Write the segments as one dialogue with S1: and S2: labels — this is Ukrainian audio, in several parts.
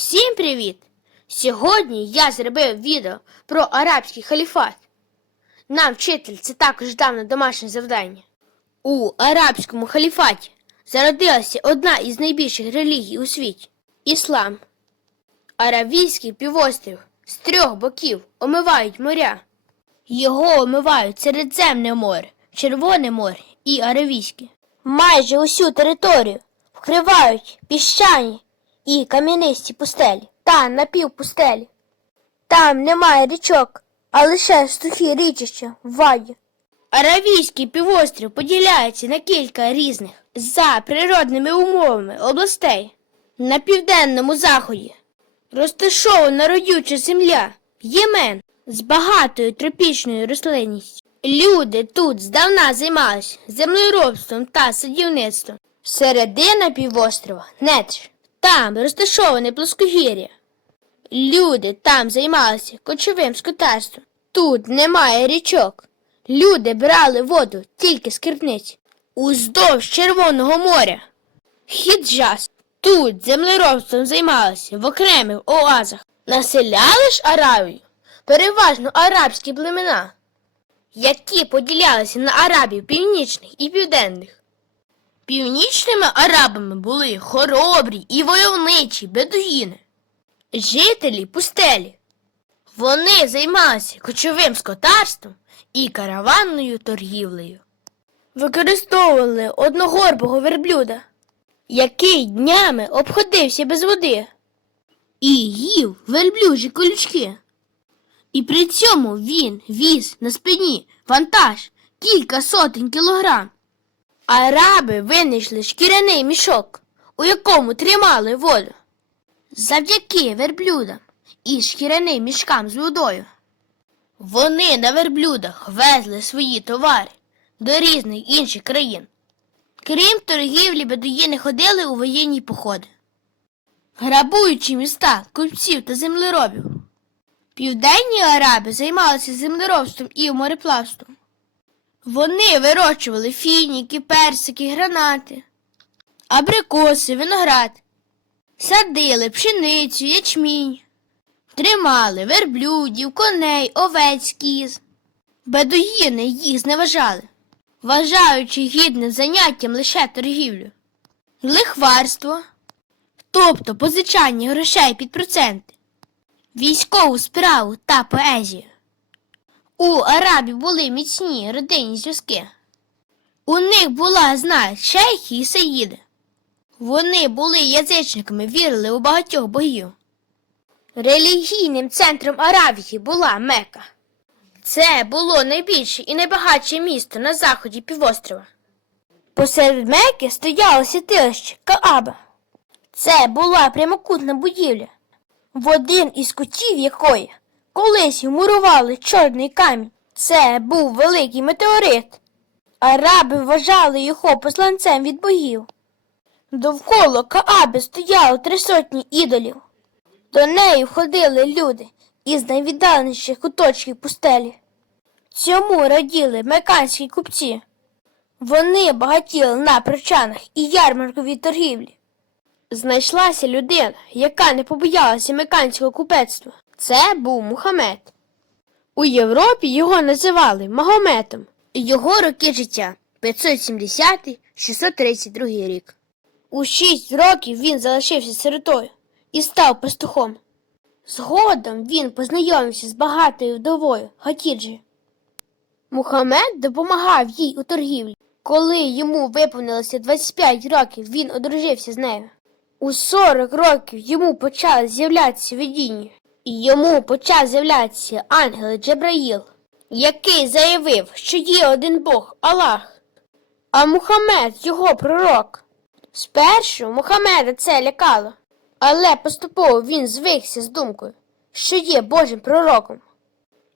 S1: Всім привіт! Сьогодні я зробив відео про арабський халіфат. Нам вчитель це також дав на домашнє завдання. У арабському халіфаті зародилася одна із найбільших релігій у світі іслам. Аравійський півострів з трьох боків омивають моря. Його омивають Середземне море, Червоне море і Аравійське. Майже усю територію вкривають піщані і кам'янисті пустелі та напівпустелі. Там немає річок, а лише сухі річища в ваді. Аравійський півострів поділяється на кілька різних за природними умовами областей. На південному заході розташована родюча земля Ємен з багатою тропічною рослинністю. Люди тут здавна займалися землеробством та садівництвом. Середина півострова Недж. Там розташоване плоскогір'я. Люди там займалися кочовим скотарством. Тут немає річок. Люди брали воду тільки з кирпниць. Уздовж Червоного моря. Хіджаз. Тут землеробством займалися в окремих оазах. Населяли ж Аравію переважно арабські племена, які поділялися на арабів північних і південних. Північними арабами були хоробрі і войовничі бедуїни, жителі пустелі. Вони займалися кочовим скотарством і караванною торгівлею. Використовували одногорбого верблюда, який днями обходився без води і їв верблюжі колючки. І при цьому він віз на спині вантаж кілька сотень кілограм. Араби винайшли шкіряний мішок, у якому тримали воду. Завдяки верблюдам і шкіряним мішкам з водою. Вони на верблюдах везли свої товари до різних інших країн. Крім торгівлі, бедуїни ходили у воєнні походи, грабуючи міста, купців та землеробів. Південні араби займалися землеробством і мореплавством. Вони вирощували фініки, персики, гранати, абрикоси, виноград, садили пшеницю, ячмінь, тримали верблюдів, коней, овець, кіз. Бедуїни їх зневажали, вважаючи гідним заняттям лише торгівлю, лихварство, тобто позичання грошей під проценти, військову справу та поезію. У арабів були міцні родинні зв'язки. У них була знать шейхи і саїди. Вони були язичниками, вірили у багатьох богів. Релігійним центром Аравії була Мека. Це було найбільше і найбагатше місто на заході півострова. Посеред Меки стояло святилище Кааба. Це була прямокутна будівля, в один із кутів якої колись вмурували чорний камінь. Це був великий метеорит. Араби вважали його посланцем від богів. Довкола Кааби стояло три сотні ідолів. До неї входили люди із найвіддаленіших куточків пустелі. Цьому раділи меканські купці. Вони багатіли на прочанах і ярмарковій торгівлі. Знайшлася людина, яка не побоялася меканського купецтва. Це був Мухаммед. У Європі його називали Магометом. Його роки життя 570-632 рік. У шість років він залишився сиротою і став пастухом. Згодом він познайомився з багатою вдовою Хатіджі. Мухаммед допомагав їй у торгівлі. Коли йому виповнилося 25 років, він одружився з нею. У 40 років йому почали з'являтися видіння. І йому почав з'являтися ангел Джебраїл, який заявив, що є один Бог Аллах, а Мухаммед його пророк. Спершу Мухаммеда це лякало, але поступово він звикся з думкою, що є Божим пророком.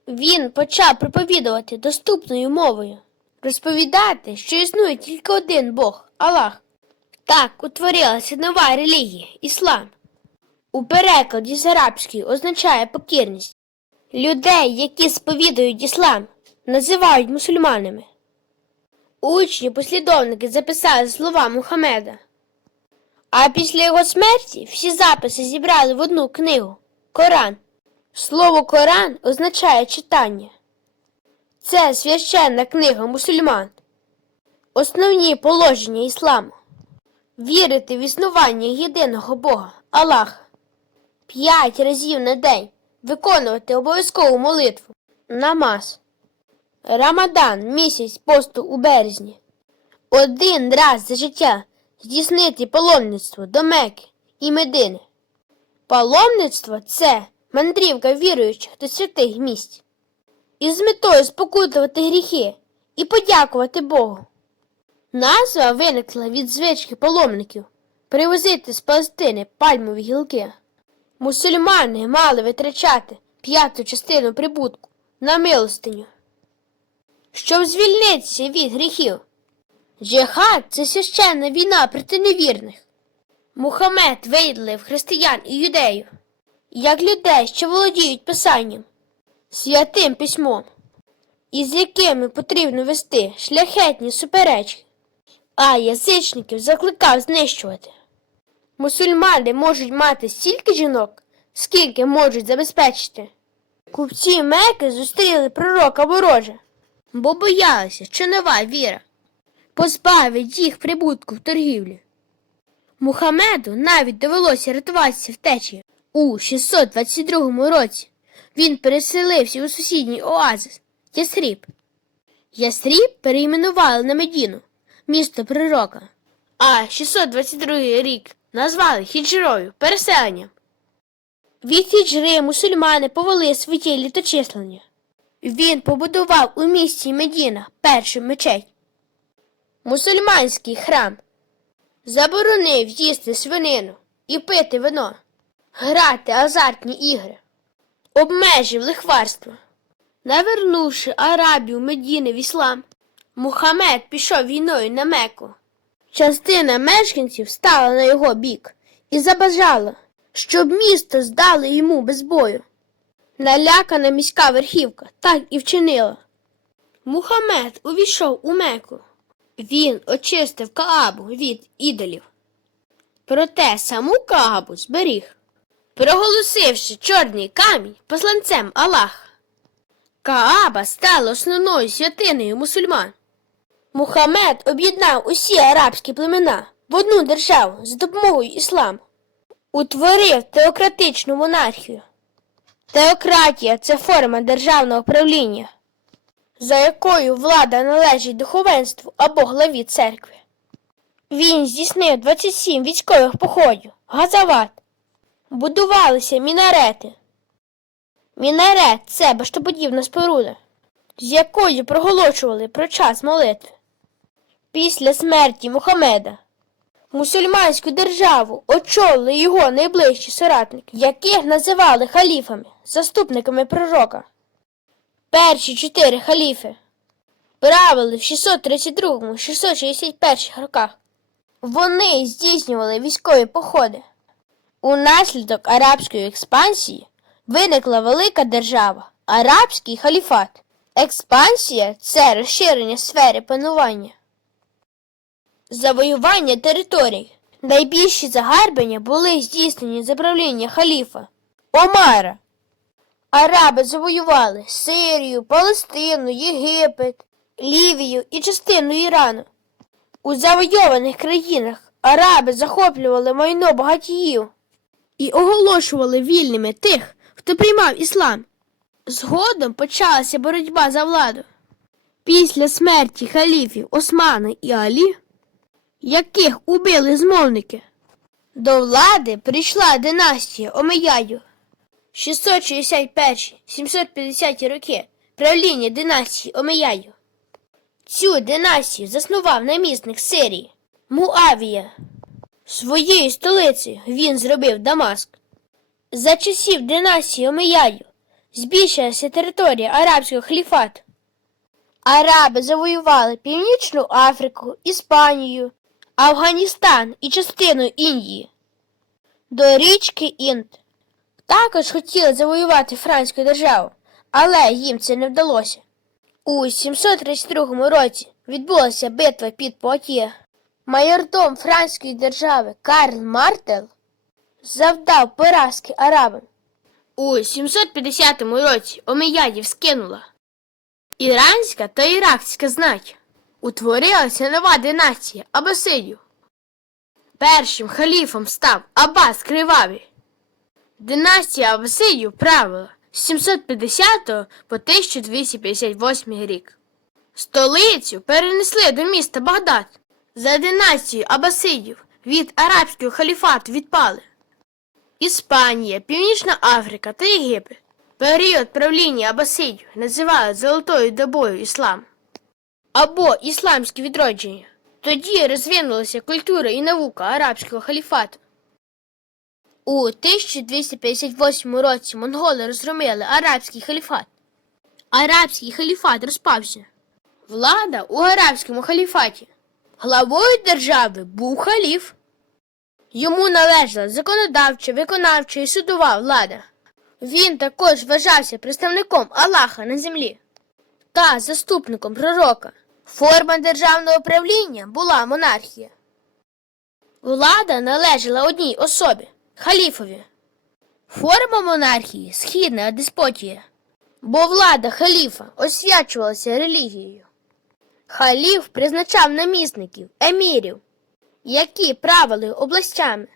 S1: Він почав проповідувати доступною мовою, розповідати, що існує тільки один Бог Аллах. Так утворилася нова релігія іслам. У перекладі з арабської означає покірність. Людей, які сповідують іслам, називають мусульманами. Учні послідовники записали слова Мухаммеда. А після його смерті всі записи зібрали в одну книгу Коран. Слово Коран означає читання. Це священна книга мусульман. Основні положення ісламу. Вірити в існування єдиного Бога Аллаха. П'ять разів на день виконувати обов'язкову молитву. Намаз. Рамадан місяць посту у березні. Один раз за життя здійснити паломництво до Мекки і Медини. Паломництво це мандрівка віруючих до святих місць. Із метою спокутувати гріхи і подякувати Богу. Назва виникла від звички паломників привозити з Палестини пальмові гілки. Мусульмани мали витрачати п'яту частину прибутку на милостиню. Щоб звільнитися від гріхів. Джихад це священна війна проти невірних. Мухаммед виділив християн і юдеїв, як людей, що володіють писанням, святим письмом, із якими потрібно вести шляхетні суперечки, а язичників закликав знищувати. Мусульмани можуть мати стільки жінок, скільки можуть забезпечити. Купці Меки зустріли пророка ворожа, бо боялися, що нова віра позбавить їх прибутку в торгівлі. Мухаммеду навіть довелося рятуватися втечі. У 622 році він переселився у сусідній оазис Ясріб. Ясріб перейменували на Медіну, місто пророка, а 622 рік назвали хіджрою переселенням. Від хіджри мусульмани повели своє літочислення. Він побудував у місті Медіна першу мечеть. Мусульманський храм заборонив їсти свинину і пити вино, грати азартні ігри, обмежив лихварство. Навернувши Арабію Медіни в іслам, Мухаммед пішов війною на Мекку. Частина мешканців стала на його бік і забажала, щоб місто здали йому без бою. Налякана міська верхівка так і вчинила. Мухаммед увійшов у Мекку. Він очистив Каабу від ідолів. Проте саму Каабу зберіг, проголосивши чорний камінь посланцем Аллаха. Кааба стала основною святиною мусульман. Мухаммед об'єднав усі арабські племена в одну державу за допомогою ісламу, утворив теократичну монархію. Теократія це форма державного правління, за якою влада належить духовенству або главі церкви. Він здійснив 27 військових походів, газават, будувалися мінарети. Мінарет це баштоподібна споруда, з якою проголошували про час молитви. Після смерті Мухаммеда мусульманську державу очолили його найближчі соратники, яких називали халіфами, заступниками пророка. Перші чотири халіфи правили в 632-661 роках. Вони здійснювали військові походи. Унаслідок арабської експансії виникла велика держава Арабський халіфат. Експансія це розширення сфери панування. Завоювання територій. Найбільші загарбання були здійснені за правління халіфа Омара. Араби завоювали Сирію, Палестину, Єгипет, Лівію і частину Ірану. У завойованих країнах араби захоплювали майно багатіїв і оголошували вільними тих, хто приймав іслам. Згодом почалася боротьба за владу. Після смерті халіфів Османа і Алі, яких убили змовники, до влади прийшла династія Омеяю. 661-750 роки правління династії Омеяю. Цю династію заснував намісник Сирії Муавія. Своєю столицею він зробив Дамаск. За часів династії Омеяю збільшилася територія арабського халіфату. Араби завоювали Північну Африку, Іспанію, Афганістан і частину Індії. До річки Інд. Також хотіли завоювати Франську державу, але їм це не вдалося. У 732 році відбулася битва під Поатіє. майордом Франської держави Карл Мартел завдав поразки арабам. У 750 році Омеядів скинула іранська та іракська знать. Утворилася нова династія Абасидів. Першим халіфом став Аббас Кривавий. Династія Абасидів правила з 750 по 1258 рік. Столицю перенесли до міста Багдад. За династією Абасидів від арабського халіфату відпали. Іспанія, Північна Африка та Єгипет. Період правління Абасидів називають Золотою добою ісламу або ісламське відродження. Тоді розвинулася культура і наука арабського халіфату. У 1258 році монголи розгромили арабський халіфат. Арабський халіфат розпався. Влада у арабському халіфаті. Главою держави був халіф. Йому належала законодавча, виконавча і судова влада. Він також вважався представником Аллаха на землі та заступником пророка. Форма державного правління була монархія. Влада належала одній особі халіфові. Форма монархії східна деспотія, бо влада халіфа освячувалася релігією. Халіф призначав намісників, емірів, які правили областями.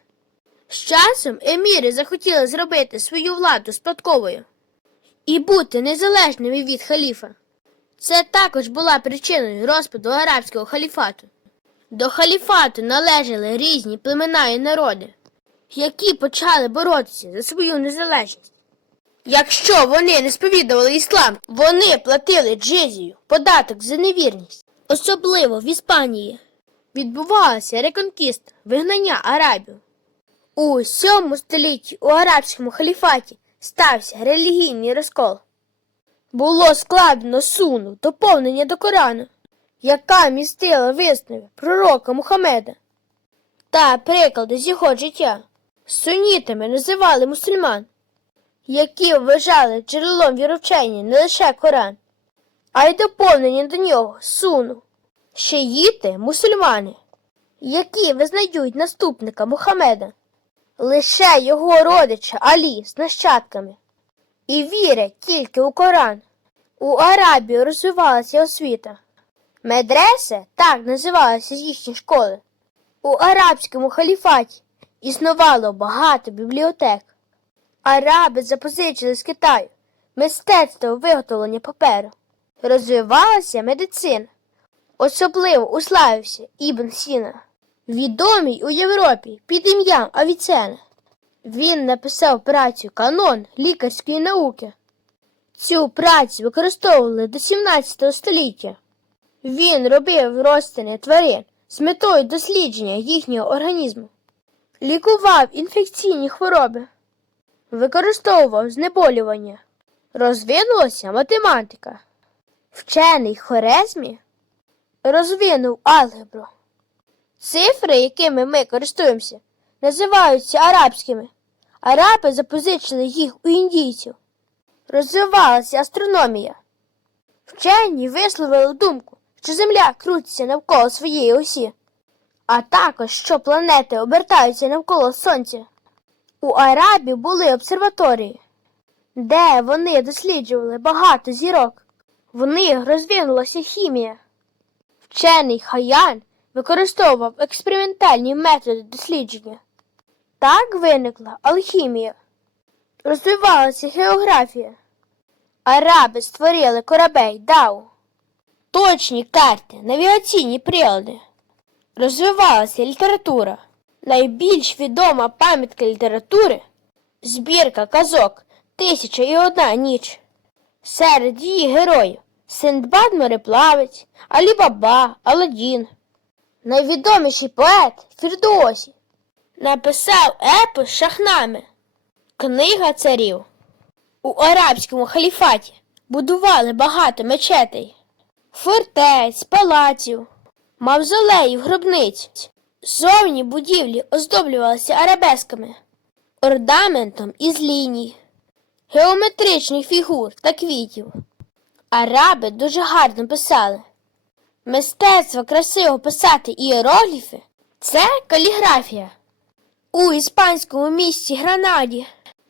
S1: З часом еміри захотіли зробити свою владу спадковою і бути незалежними від халіфа. Це також була причиною розпаду арабського халіфату. До халіфату належали різні племена і народи, які почали боротися за свою незалежність. Якщо вони не сповідували іслам, вони платили джизію, податок за невірність. Особливо в Іспанії відбувалася реконкіста, вигнання арабів. У сьомому столітті у арабському халіфаті стався релігійний розкол. Було складено суну доповнення до Корану, яка містила висновки пророка Мухаммеда та приклади з його життя. Сунітами називали мусульман, які вважали джерелом віровчення не лише Коран, а й доповнення до нього суну. Шиїти мусульмани, які визнають наступника Мухаммеда, лише його родича Алі з нащадками, і вірять тільки у Коран. У Арабії розвивалася освіта. Медресе так називалися їхні школи. У арабському халіфаті існувало багато бібліотек. Араби запозичили з Китаю мистецтво виготовлення паперу. Розвивалася медицина. Особливо уславився Ібн Сіна, відомий у Європі під ім'ям Авіцена. Він написав працю канон лікарської науки. Цю працю використовували до 17 століття. Він робив розтини тварин з метою дослідження їхнього організму, лікував інфекційні хвороби, використовував знеболювання, розвинулася математика. Вчений Хорезмі розвинув алгебру. Цифри, якими ми користуємося, називаються арабськими. Араби запозичили їх у індійців. Розвивалася астрономія. Вчені висловили думку, що Земля крутиться навколо своєї осі, а також що планети обертаються навколо Сонця. У Арабі були обсерваторії, де вони досліджували багато зірок. В них розвинулася хімія. Вчений Хаян використовував експериментальні методи дослідження. Так виникла алхімія. Розвивалася географія. Араби створили корабель Дау, точні карти, навігаційні прилади. Розвивалася література. Найбільш відома пам'ятка літератури збірка казок Тисяча і одна ніч. Серед її героїв Синдбад мореплавець, Алі-Баба, Аладдін. Найвідоміший поет Фірдоосі написав епос Шахнами, книга царів. У арабському халіфаті будували багато мечетей, фортець, палаців, мавзолеїв, гробниць. Зовні будівлі оздоблювалися арабесками, орнаментом із ліній, геометричних фігур та квітів. Араби дуже гарно писали. Мистецтво красиво писати іерогліфи це каліграфія. У іспанському місті Гранаді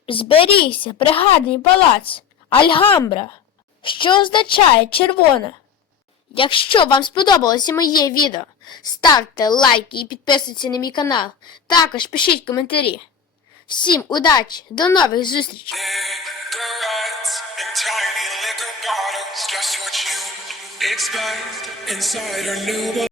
S1: зберігся пригадний палац Альгамбра, що означає червона. Якщо вам сподобалося моє відео, ставте лайки і підписуйтесь на мій канал. Також пишіть коментарі. Всім удачі, до нових зустрічей!